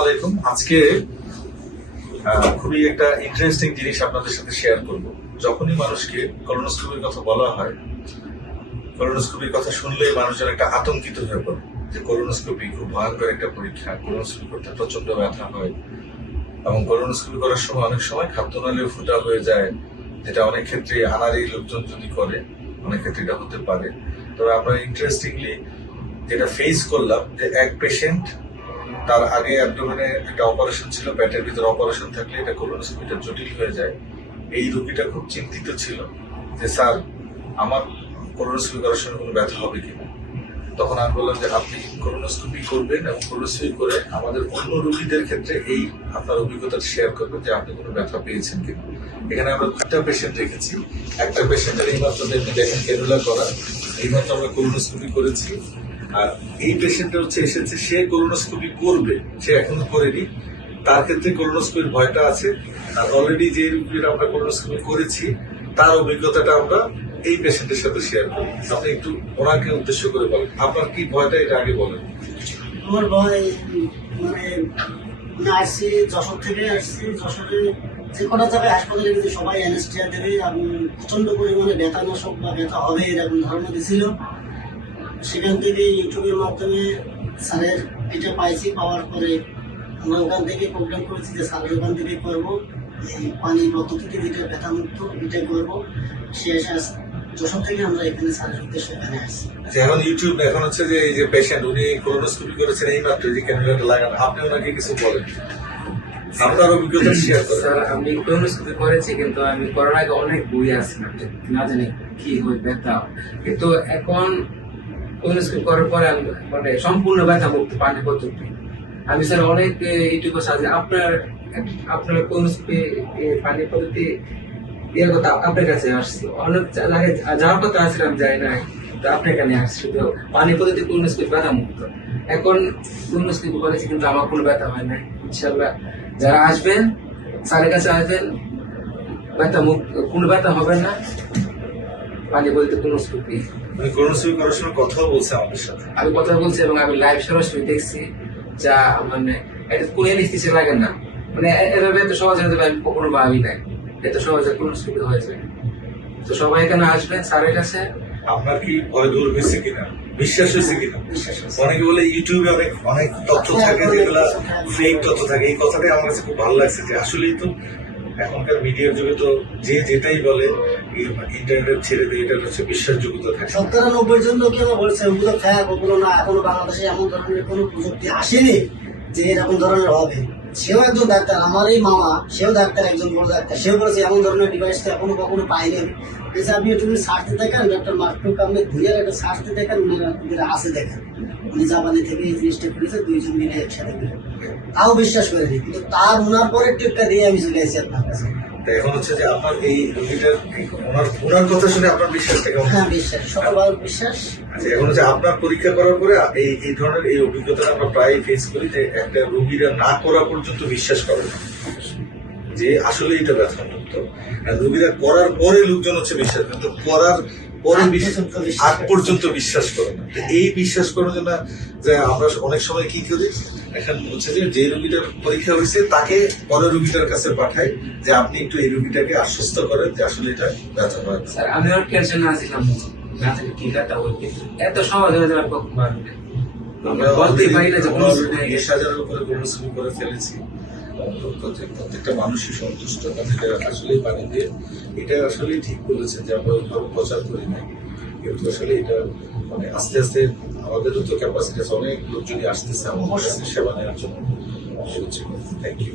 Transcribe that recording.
আলাইকুম। আজকে খুবই একটা ইন্টারেস্টিং জিনিস আপনাদের সাথে শেয়ার করব। যখনই মানুষকে করোনোস্কোপির কথা বলা হয় করোনোস্কোপির কথা শুনলেই মানুষজন একটা আতঙ্কিত হয়ে পড়ে যে করোনোস্কোপি খুব ভয়ঙ্কর একটা পরীক্ষা। করোনোস্কোপি করতে প্রচণ্ড ব্যথা হয় এবং করোনোস্কোপি করার সময় অনেক সময় খাদ্যনালীয় ফুটা হয়ে যায়, যেটা অনেক ক্ষেত্রে আনারি লোকজন যদি করে, অনেক ক্ষেত্রে এটা হতে পারে। তবে আমরা ইন্টারেস্টিংলি যেটা ফেস করলাম যে এক পেশেন্ট তার আগে অ্যাবডোমেনে একটা অপারেশন ছিল, পেটের ভিতরে অপারেশন থাকলে এটা কোলোনোস্কোপিটা জটিল হয়ে যায়। এই রোগীটা খুব চিন্তিত ছিল যে, স্যার, আমার কোলোনোস্কোপি করার সময় কোনো ব্যথা হবে কিনা? তখন আমি বললাম যে, আপনি কোলোনোস্কোপি করবেন এবং কোলোনোস্কোপি করে আমাদের অন্য রোগীদের ক্ষেত্রে এই আপনার অভিজ্ঞতা শেয়ার করবেন যে, আপনি কোনো ব্যথা পেয়েছেন কিনা? এখানে আমরা দুটা পেশেন্ট রেখেছি একটা পেশেন্টের এইমাত্র দেখেন কেনুলা করা। এইমাত্র আমরা কোলোনোস্কোপি করেছি। আর এই পেশেন্টটা হচ্ছে এসেছে, সে কোলোনোস্কোপি করবে, সে এখনও করেনি। তার ক্ষেত্রে কোলোনোস্কোপির ভয়টা আছে। আর অলরেডি যে রোগীর আমরা কোলোনোস্কোপি করেছি, তার অভিজ্ঞতাটা আমরা এই পেশেন্টের সাথে শেয়ার করি। আপনি একটু ওনাকে উদ্দেশ্য করে বলেন। আপনার কি ভয়টা, এটা আগে বলেন। আমার ভয় মানে আসছি যশোর থেকে, আসছি যশোরে যে কটা জায়গায় হাসপাতালে কিন্তু সবাই অ্যানেস্টিয়া দেবে এবং প্রচণ্ড পরিমাণে ব্যথা নাশক বা ব্যথা হবে এরকম ধারণা দিছিল। সেখান থেকে ইউটিউবের মাধ্যমে স্যারের এটা পাইছি পাওয়ার পরে আমরা ওখান থেকে প্রোগ্রাম করেছি যে স্যারের ওখান থেকে করব। এই পানি পদ্ধতিতে যেটা ব্যথা মুক্ত এটা করব। শেষ আস যশোর থেকে আমরা এখানে স্যারের উদ্দেশ্যে এখানে আসছি। আচ্ছা, এখন ইউটিউব এখন হচ্ছে যে এই যে পেশেন্ট উনি কোলোনোস্কোপি করেছেন এই মাত্র যে ক্যামেরাটা লাগান আপনি ওনাকে কিছু বলেন। আপনার অভিজ্ঞতা শেয়ার করেন স্যার আমি কোলোনোস্কোপি করেছি কিন্তু আমি করার আগে অনেক বই যে না জানি কি হয়ে ব্যথা। কিন্তু এখন কোলোনোস্কোপি করার পরে আমি মানে সম্পূর্ণ ব্যথা মুক্ত পানি পদ্ধতি আমি স্যার অনেক ইউটিউবে সাজে আপনার আপনার কোলোনোস্কোপি পানি পদ্ধতি ইয়ের কথা আপনার কাছে আসছি? অনেক জায়গায় যাওয়ার কথা আসছিলাম যাই নাই তো আপনার এখানে আসছি, তো পানি পদ্ধতি কোলোনোস্কোপি ব্যথা মুক্ত এখন কোলোনোস্কোপি করেছি কিন্তু আমার কোনো ব্যথা হয় না ইনশাল্লাহ যারা আসবেন, স্যারের কাছে আসবেন ব্যথা মুখ কোনো ব্যথা হবে না। পানি বলতে কোনো স্কুপি উনি কোলোনোস্কোপি করার সময় কথাও বলছে আমাদের সাথে। আমি কথা বলছি এবং আমি লাইভ সরাসরি দেখছি যা মানে এটা কোনো এনিস্টিসি লাগে না। মানে এভাবে এত সহজ হয়ে যাবে আমি কখনো ভাবি নাই। এত সহজে কোনো স্কুপি হয়ে যায় তো সবাই এখানে আসবেন স্যারের কাছে। আপনার কি ভয় দূর হয়েছে কিনা? বিশ্বাস হয়েছে কিনা। অনেকে বলে ইউটিউবে অনেক অনেক তথ্য থাকে যেগুলা ফেক তথ্য থাকে। এই কথাটাই আমার কাছে খুব ভালো লাগছে যে আসলেই তো এখনকার মিডিয়ার যুগে তো যে যেটাই বলে ইন্টারনেট ছেড়ে দিয়ে, এটা হচ্ছে বিশ্বাসযোগ্যতা থাকে। সত্তর নব্বই জন আমার বলছে, ওগুলো ফ্যাক ওগুলো না, এখনও বাংলাদেশে এমন ধরনের কোনো প্রযুক্তি আসেনি যে এরকম ধরনের হবে। সেও একজন ডাক্তার আমার এই মামা, সেও ডাক্তার, একজন বড় ডাক্তার, সেও বলেছে এমন ধরনের ডিভাইস তো এখনও কখনো পাইনি বলছে আপনি একটু সার্চতে দেখেন ডক্টর মার্কটু কামে ধুইয়ার একটা সার্চতে দেখেন উনি আছে দেখেন। উনি জাপানি থেকে এই জিনিসটা করেছে, দুইজন মিলে একসাথে করে। তাও বিশ্বাস করেনি কিন্তু তার ওনার পরের টিপটা দিয়ে আমি চলে এসেছি আপনার কাছে। এখন হচ্ছে যে আপনার এই রোগীটার ওনার ওনার কথা শুনে আপনার বিশ্বাসটা কেমন হ্যাঁ বিশ্বাস বিশ্বাস। আচ্ছা এখন হচ্ছে আপনার পরীক্ষা করার পরে এই এই ধরনের এই আমরা প্রায় ফেস করি যে একটা রোগীরা না করা পর্যন্ত বিশ্বাস করে না। যে আসলে এটা ব্যথা মুক্ত রোগীরা করার পরে লোকজন হচ্ছে বিশ্বাস করে কিন্তু করার পরে আগ পর্যন্ত বিশ্বাস করে না। এই বিশ্বাস করার জন্য যে আমরা অনেক সময় কি করি? এখন হচ্ছে যে যে রোগীটার পরীক্ষা হয়েছে তাকে পরের রোগীটার কাছে পাঠাই যে আপনি একটু এই রোগীটাকে আশ্বস্ত করেন যে আসলে এটা ব্যথা হয়। স্যার আমি ওর টেনশন আসছিলাম না থেকে কি হবে এত সহজ হয়ে পারবে আমরা বলতেই পারি না যে কোনো আমরা বিশ হাজারের উপরে কর্মসূচি করে ফেলেছি। প্রত্যেকটা মানুষই সন্তুষ্ট কারণ এটা আসলেই ঠিক বলেছেন যে আমরা প্রচার করি নাই। কিন্তু আসলে এটা মানে আস্তে আস্তে আমাদেরও তো ক্যাপাসিটি আছে অনেক লোকজনই আসতেছে আমাদের সেবা নেওয়ার জন্য। Thank you